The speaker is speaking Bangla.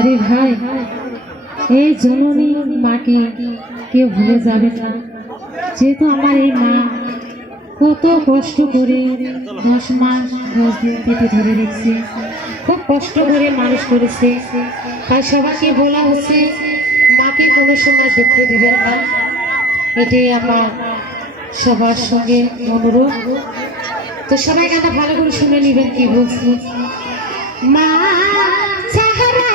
আরে ভাই, এই জননী মাকে কেউ ভুলে যাবে না। যেহেতু আমার এই মা কত কষ্ট করে 10 মাস 10 দিন পেটে ধরে রেখেছে, খুব কষ্ট করে মানুষ করেছে। তাই সবাইকে বলা হচ্ছে মাকে কোনো সময় দুঃখ দিবেন না। এটাই আমার সবার সঙ্গে অনুরোধ। তো সবাই গানটা ভালো করে শুনে নেবেন কি বলছি। মা ছাড়া